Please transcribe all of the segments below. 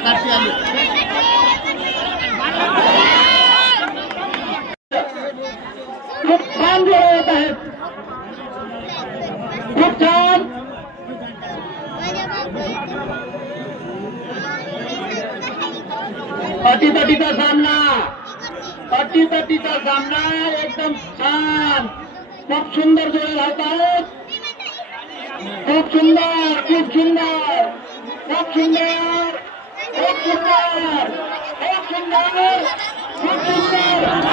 कलाकारची आली खूप छान जोडत आहेत खूप छान अटीतटीचा सामना एकदम छान खूप सुंदर जोडे राहत आहेत खूप सुंदर खूप सुंदर खूप सुंदर खूप सुंदर खूप सुंदर खूप सुंदर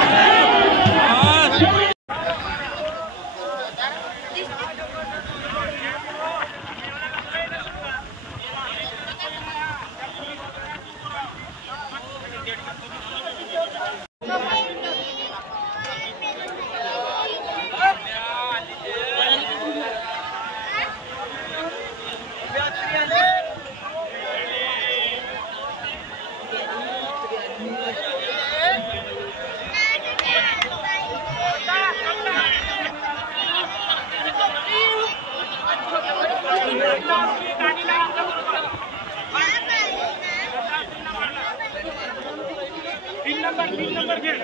तीन नंबर खेळ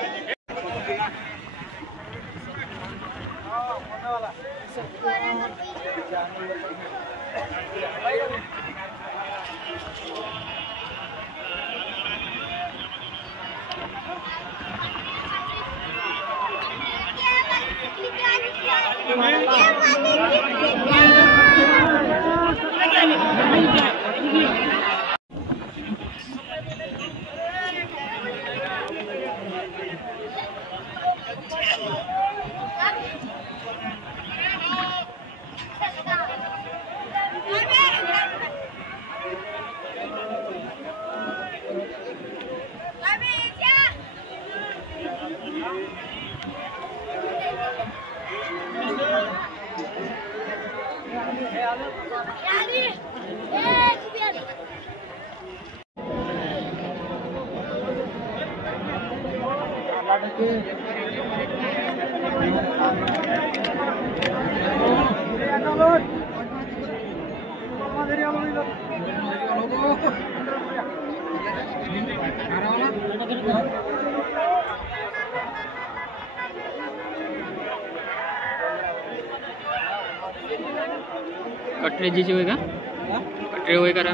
कटरेजीची होय का कटरे होय करा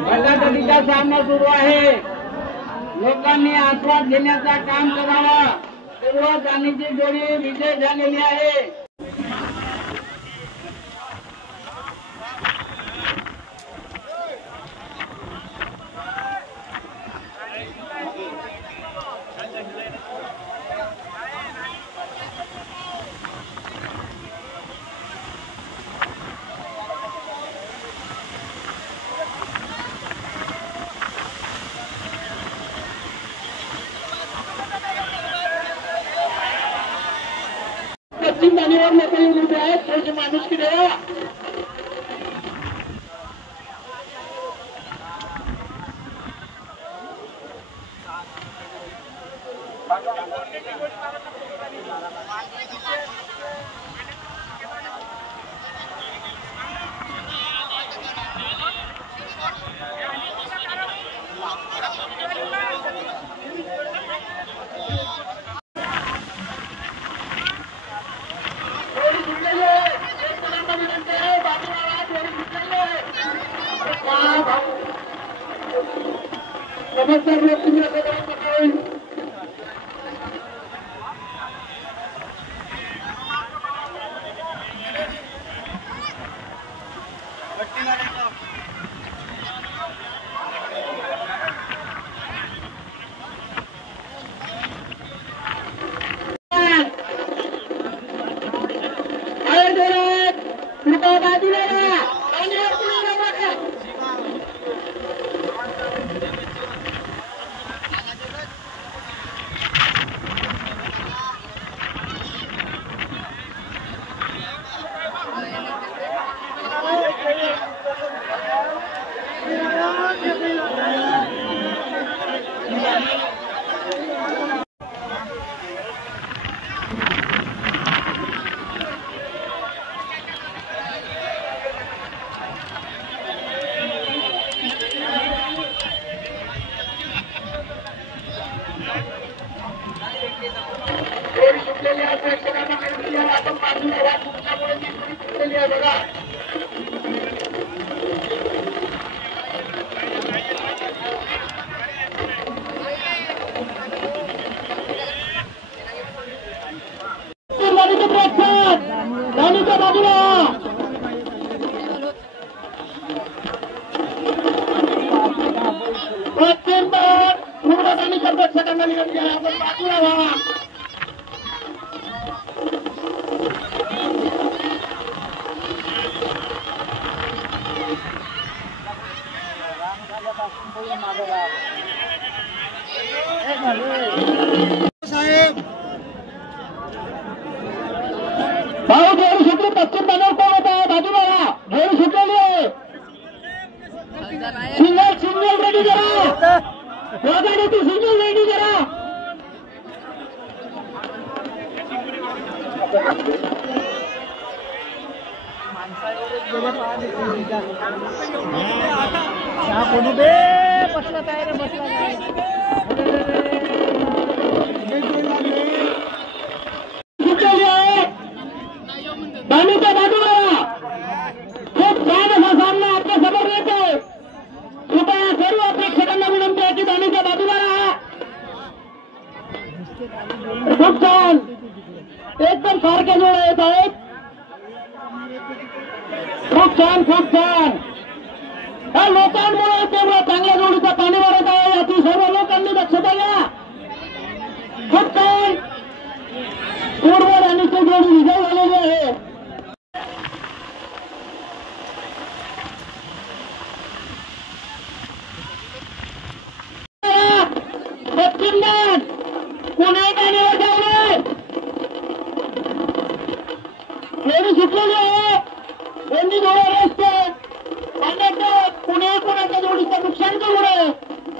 गटातटीचा सामना सुरू आहे लोकांनी आस्वाद घेण्याचा काम करावा सुरुवात जाणीची जोडी विजय झालेली आहे पश्चिम दाणीवर लोक येऊन उभे आहेत थोडीशी माणुसकी द्या समजदार लोक तुम्ही कृपया बाजूला या. पाण्यावर कुणी नका. भाऊ घेऊन सुटली. पश्चिम बॅनर कोण होता बाजूला घेऊन सुटलेली आहे. सिंगल सिंगल रेडी करा. ती सिंगल रेडी करा. बसला तयार सुटलेली आहे. दानीच्या बाजूला खूप छान असा सामना आपल्या समोर येतोय. कृपया सर्व प्रेक्षकांना विनंती आहे की दानीच्या बाजूला राहा. खूप छान एकदम सारखे जोड येत आहेत. खूप छान खूप छान. या लोकांमुळे तेवढं चांगल्या जोडीचा पाणी मारत आहे याची सर्व लोकांनी दक्षता घ्या. खूप छान पूर्व दानीची जोडी विजय झालेली आहे. पश्चिम दान पुणे दानीवर जाऊन जोडी सुटलेली आहे. दोन्ही जोड्या असते पुणे कोणाच्या जोडीचं नुकसान करू नये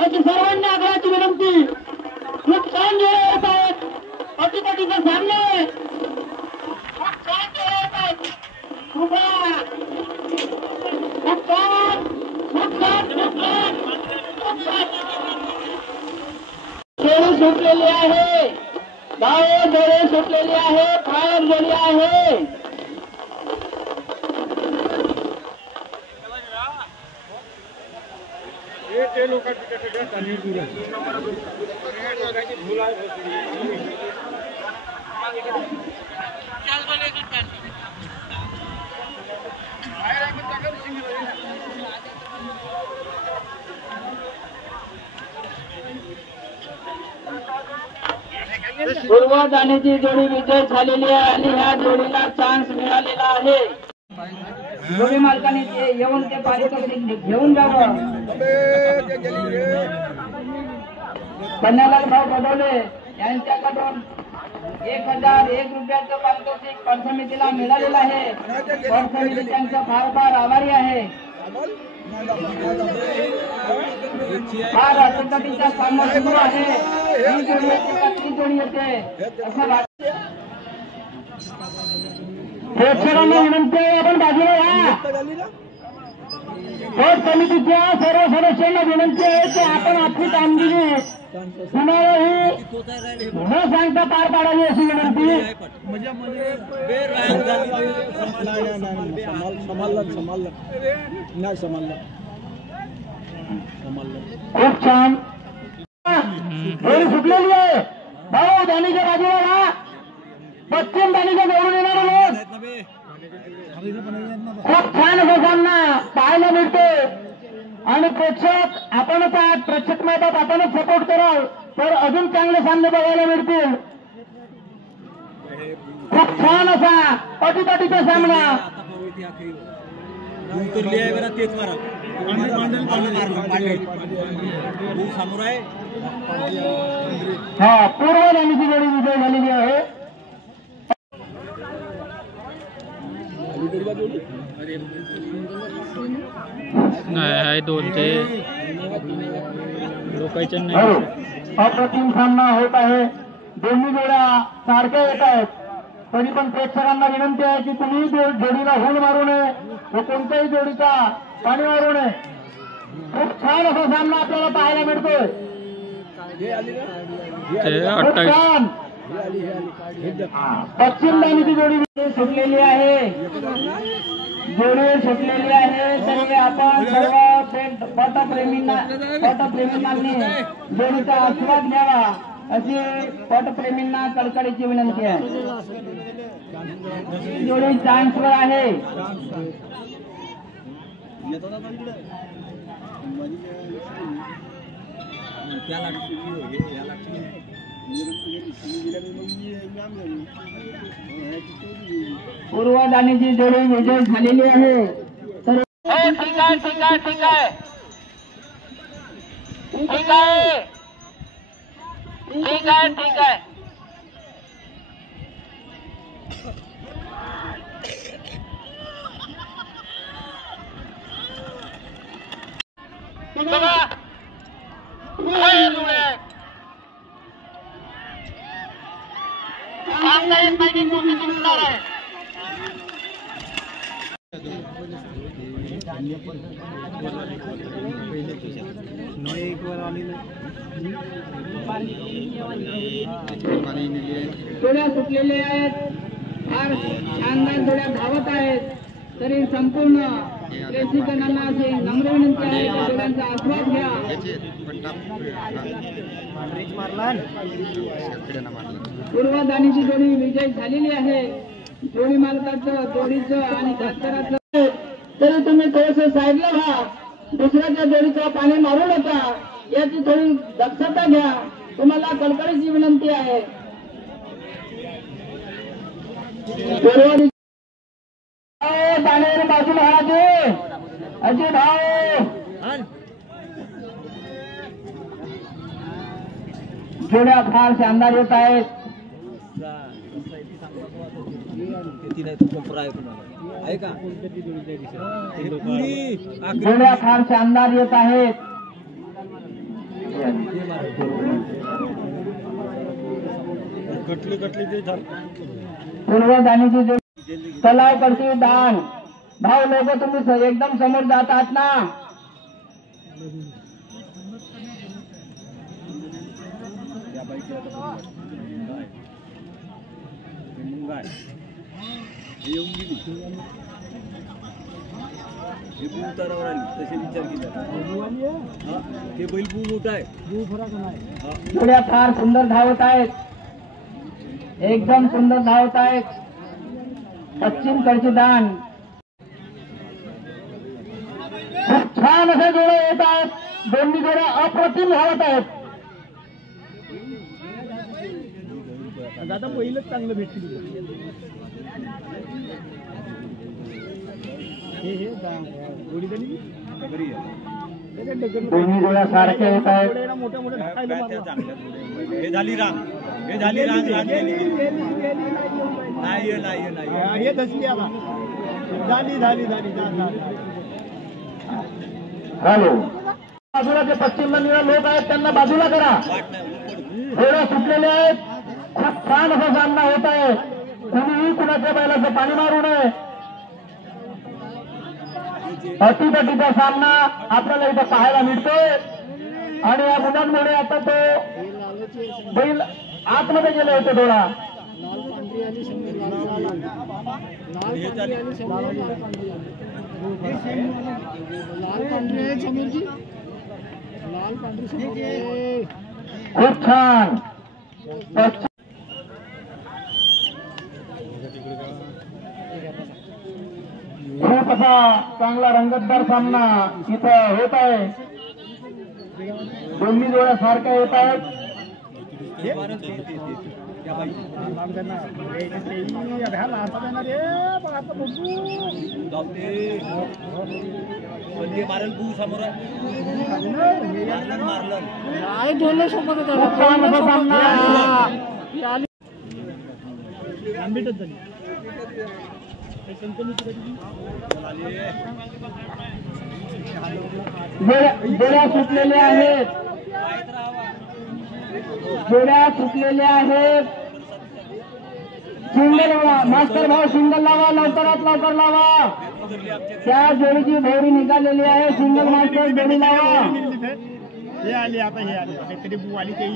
अशी सर्वांना आग्रहाची विनंती. खूप छान जोड्या येत आहेत. अटीतटीचा सामना आहे. खूप छान जोड्या येत आहेत. कृपया खूप छान खूप छान खूप छान खूप छान जोडी सुटलेली आहे. गाव जोडी सुटलेली आहे. फायर झाली आहे. पूर्व दानीची जोडी विजय झालेली आहे आणि ह्या जोडीला चान्स मिळालेला आहे. जोडी मालकाने येऊन ते पारितोषिक घेऊन जावं. कन्यालाल भाऊ बडोले यांच्याकडून 1001 रुपयाचं पारितोषिक पंचसमितीला मिळालेलं आहे. पंचसमिती त्यांचा फार फार आभारी आहे. हा राष्ट्रपतीचा सामना सुरू आहे. ही जोडी येते का ती जोडी येते असं वाटतं. प्रेक्षकांना विनंती आहे आपण बाजूला या. पोट समितीच्या सर्व सदस्यांना विनंती आहे की आपण आपली कामगिरी कुणालाही न सांगता पार पाडावी अशी विनंती. खूप छान जोडी सुटलेली आहे. भाऊ दानीच्या बाजूला राहा. पश्चिम दानीच्या जोडून येणारे लोक खूप छान असा सामना पाहायला मिळतो आणि प्रेक्षक आपणच आहात. प्रेक्षक मैदानात आपणच सपोर्ट कराल तर अजून चांगले सामने बघायला मिळतील. खूप छान असा अटीतटीचा सामना उतरली आहे बरं तेच मारा समोर आहे हा पूर्व दानीची जोडी विजय झालेली आहे. नाही आहे 2 ते लोकांच्या हो, नाही. अप्रतिम सामना होत आहे. दोन्ही जोड्या सारख्या येत आहेत. तरी पण प्रेक्षकांना विनंती आहे की तुम्ही जोडीला हुल मारू नये व कोणत्याही जोडीचा पाणी मारू नये. खूप छान असा सामना आपल्याला पाहायला मिळतोय. ते खूप 28 छान. पश्चिम दानीची जोडी सुटलेली आहे. जोडी सुटलेली आहे. तरी आपण सर्व पटप्रेमींनी जोडीचा आस्वाद घ्यावा अशी पटप्रेमींना कळकळीची विनंती आहे. जोडी चान्सवर आहे. पूर्व दानीची जोडी विजय झालेली आहे. तर ठीक आहे ठीक आहे ठीक आहे ठीक आहे ठीक आहे ठीक आहे. बघा जोड्या सुटलेल्या आहेत. फार शानदार जोड्या धावत आहेत. तरी संपूर्ण प्रेक्षकांना अशी नम्र विनंती आहे की जोड्यांचा आस्वाद घ्या. पूर्व दानीची जोडी विजय झालेली आहे. जोडी मालकाचं जोडीचं आणि घातकराचं तरी तुम्ही थोडस साईडला व्हा. दुसऱ्याच्या जोडीचं पाणी मारू नका याची थोडी दक्षता घ्या. तुम्हाला कळकळीची विनंती आहे. पाण्यावर बाजूला हाते अजी भाऊ जोड्या फार शानदार येत आहेत. जोड्या फार शानदार येत आहेत. पूर्व दानीची जोडी तलाव करते दान. भाऊ लोक तुम्ही एकदम समोर जात आहात ना. उतारावर आली तसे विचार केला ते बैल खूप मोठा आहे. जोड्या फार सुंदर धावत आहेत. एकदम सुंदर धावत आहेत. पश्चिम कडचे दान खूप छान अशा जोड्या येत आहेत. दोन्ही जोड्या अप्रतिम धावत आहेत. दादा पहिलंच चांगलं भेटतील. दोन्ही जोड्या सारख्या येत आहेत. हे झाली रांग हे झाली रांग लागलेली नाही नाही हे धसली आता झाली झाली झाली. हॅलो बाजूला जे पश्चिम बंगाल लोक आहेत त्यांना बाजूला करा. जोड्या सुटलेल्या आहेत. खूप छान असा सामना होत आहे. कुणीही कुणाच्या बैलाचं पाणी मारू नये. अटीतटीचा सामना आपल्याला इथं पाहायला मिळतोय. आणि या मुलांमुळे आता तो बैल आतमध्ये गेले होते थोडा. खूप छान खूप असा चांगला रंगतदार सामना इथं होत आहे. दोन्ही जोड्या सारख्या येत आहेत. मारल भू समोर मारलं नाही दोन सोबत जोड्या सुटलेल्या आहेत, जोड्या सुटलेल्या आहेत. सिंगल मास्टर भाऊ सिंगल लावा, लवकरात लवकर लावा. त्या जोडीची भोवरी निघालेली आहे. सिंगल मास्टर जोडी लावा. हे आली आता, हे आली काहीतरी बू आली ते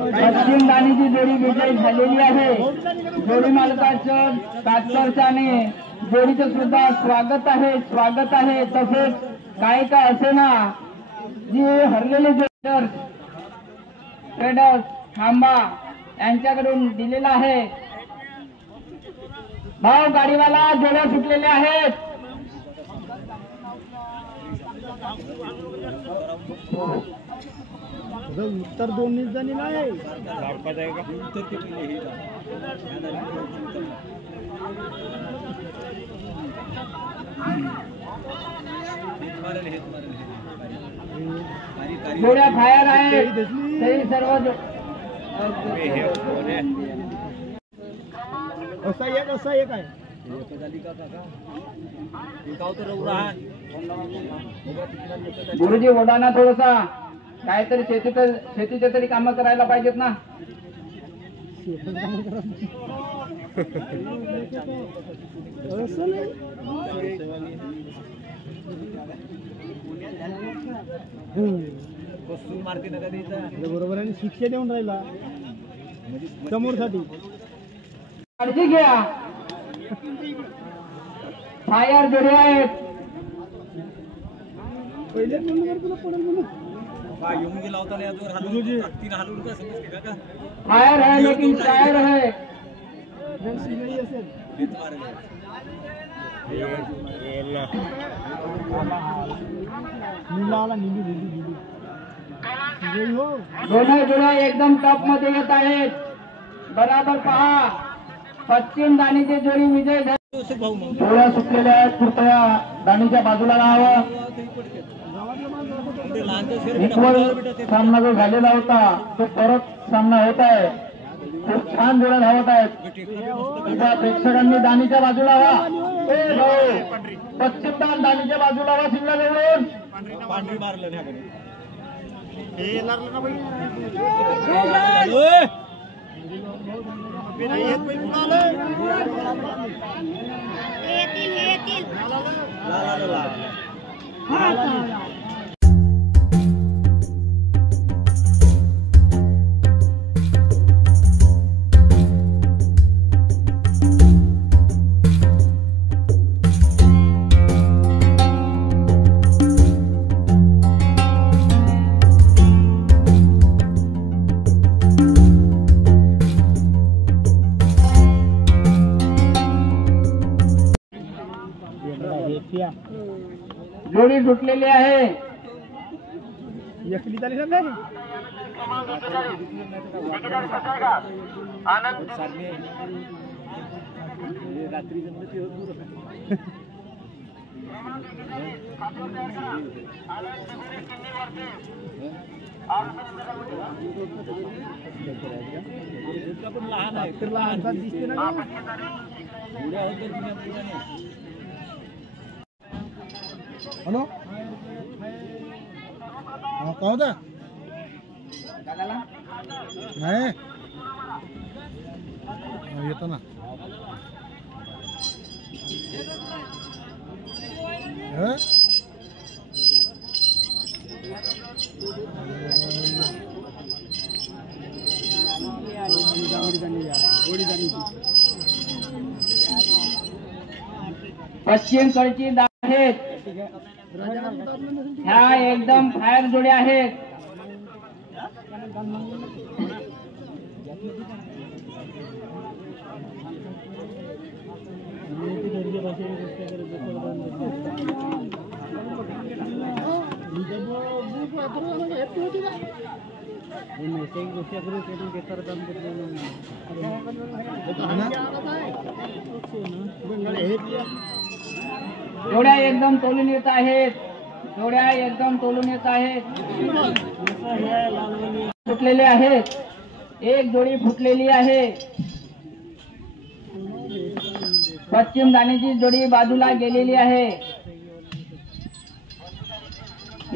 पश्चिम दाणीची जोडी विजय झालेली आहे. जोडी मालकाचं कातकरच्याने जोडीचं सुद्धा स्वागत आहे, स्वागत आहे. तसेच काय का असे ना जी हरलेले ट्रेडर्स खांबा यांच्याकडून दिलेला आहे. भाऊ गाडीवाला जोड्या सुटलेल्या आहेत. उत्तर दोन्ही जणी नाही जोड्या फायर आहेत. तरी सर्व असा एक आहे. गुरुजी ओढाना थोडसा काहीतरी शेतीचे तरी कामं करायला पाहिजेत ना. बरोबर आणि शिक्षण देऊन राहिला समोरसाठी. काळजी घ्या. फायर जोडी आहेत. पहिले तुला पडेल म्हणून येऊन गेला होता तीन हलवून का समजते का फायर है लेकिन शायर है. दोन्ही जोड्या एकदम टॉप मध्ये येत आहेत. बराबर पहा. पश्चिम दाणीची जोडी विजय झाली. जोड्या सुटलेल्या आहेत. कृपया दाणीच्या बाजूला राहावं. इक्वल सामना जो झालेला होता तो परत सामना होत आहे. खूप छान जोड्या धावत आहेत. प्रेक्षकांनी दाणीच्या बाजूला व्हा. पश्चिम दान दाणीच्या बाजूला व्हा. सिंगल एवढून पांढरी मारलं जोडी सुटलेली आहे. एकली झाली नाही रात्री पण लहान आहे तर लहानसा दिसते ना. हॅलो का होता नाही येतो ना. पश्चिम कडची आहेत. ह्या एकदम फायर जोड्या आहेत. गोष्टी जोड्या एकदम तोलून येत आहेत. जोड्या एकदम तोलून येत आहेत. फुटलेले आहेत. एक जोडी फुटलेली आहे. पश्चिम दाणेची जोडी बाजूला गेलेली आहे.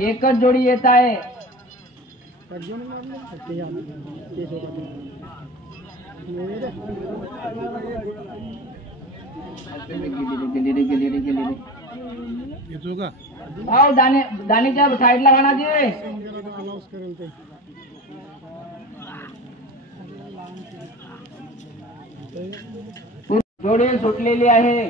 एकच जोडी येत आहे. भाऊ दाणेच्या साईडला म्हणा जी. जोडी सुटलेली आहे.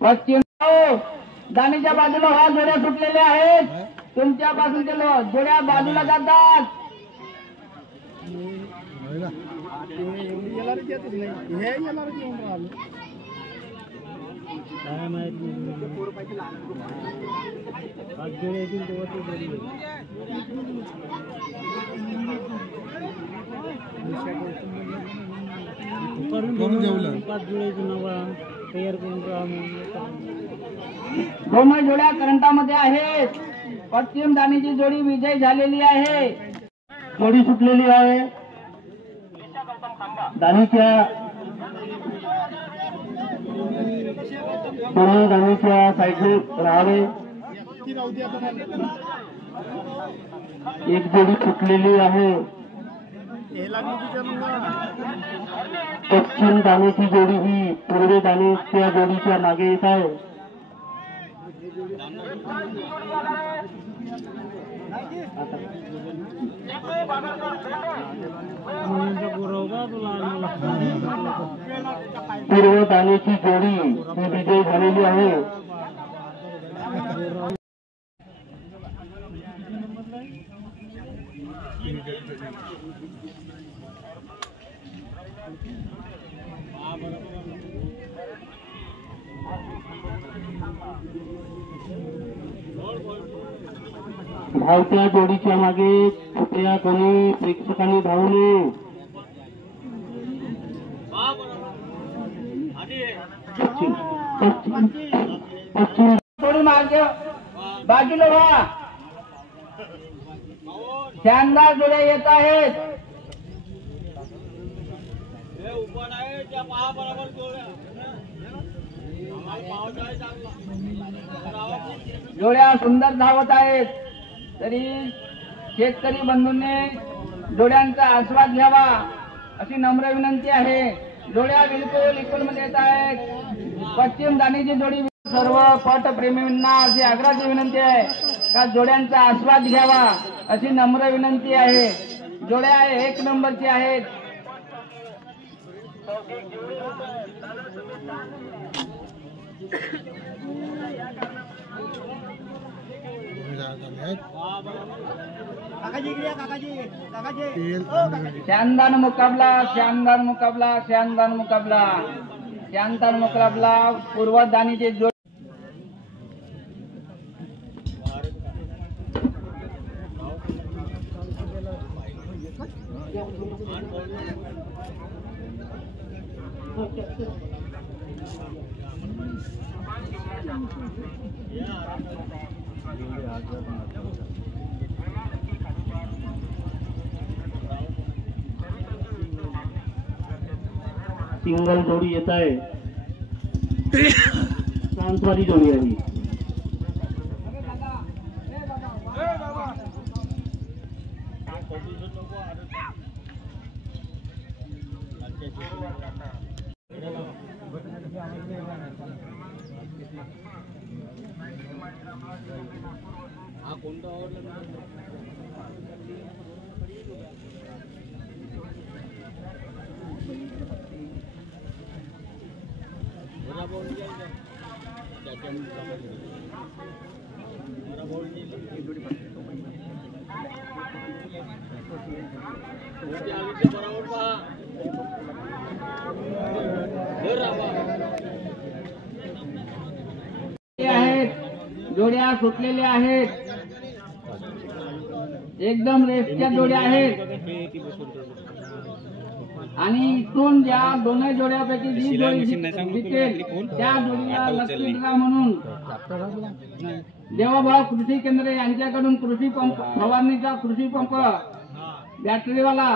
पश्चिम दाणेच्या बाजूला ह्या जोड्या सुटलेल्या आहेत. तुमच्यापासून ते जोड्या बाजूला जातात. दोन जोड्या करंटामध्ये आहेत. पश्चिम दाणेची जोडी विजय झालेली आहे. जोडी सुटलेली आहे. दाणेच्या साईडने राहावे. एक जोडी फुटलेली आहे. पश्चिम दाणेची जोडी ही पूर्व दाणेच्या जोडीच्या मागे येत आहे. पूर्व दाणेची जोडी ही विजय झालेली आहे. धावत्या जोडीच्या मागे कुठल्या कोणी प्रेक्षकांनी धावू नये. पश्चिम थोडी मागे बाजूला व्हा. शानदार जोड्या येत आहेत. जोड्या सुंदर धावत आहेत. तरी शेतकरी बंधूंनी जोड्यांचा आस्वाद घ्यावा अशी नम्र विनंती आहे. जोड्या बिलकुल इक्वल मध्ये येत आहेत. पश्चिम दाणेची जोडी सर्व पट प्रेमींना अशी आग्रहाची विनंती आहे का जोड्यांचा आस्वाद घ्यावा अशी नम्र विनंती आहे. जोड्या एक नंबरची आहेत. शानदार मुकाबला, शानदार मुकाबला, शानदार मुकाबला, शानदार मुकाबला. पूर्व दाणेची जोडी सिंगल जोडी येत आहे. शांतवादी जोडी आहे. जोड्या सुटलेल्या आहेत, एकदम रेसच्या जोड्या आहेत. आणि इथून ज्या दोन्ही जोड्यापैकी जी जोडी जिंकेल त्या जोडीला लक्ष्मीला म्हणून देवाभाऊ कृषी केंद्र यांच्याकडून कृषी पंप फवारणीचा कृषी पंप बॅटरीवाला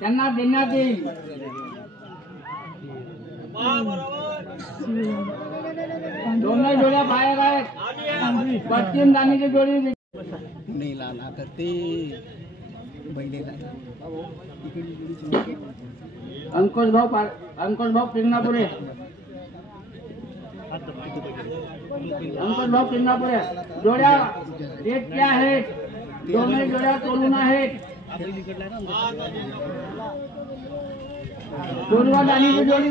त्यांना देण्यात येईल. दोन्ही जोड्या बाहेर आहेत. पश्चिम दानीची जोडी अंकुश भाऊ पिंगणापुरे, जोड्या रेटच्या आहेत. दोन्ही जोड्या तोलून आहेत. जोडवा दानीची जोडी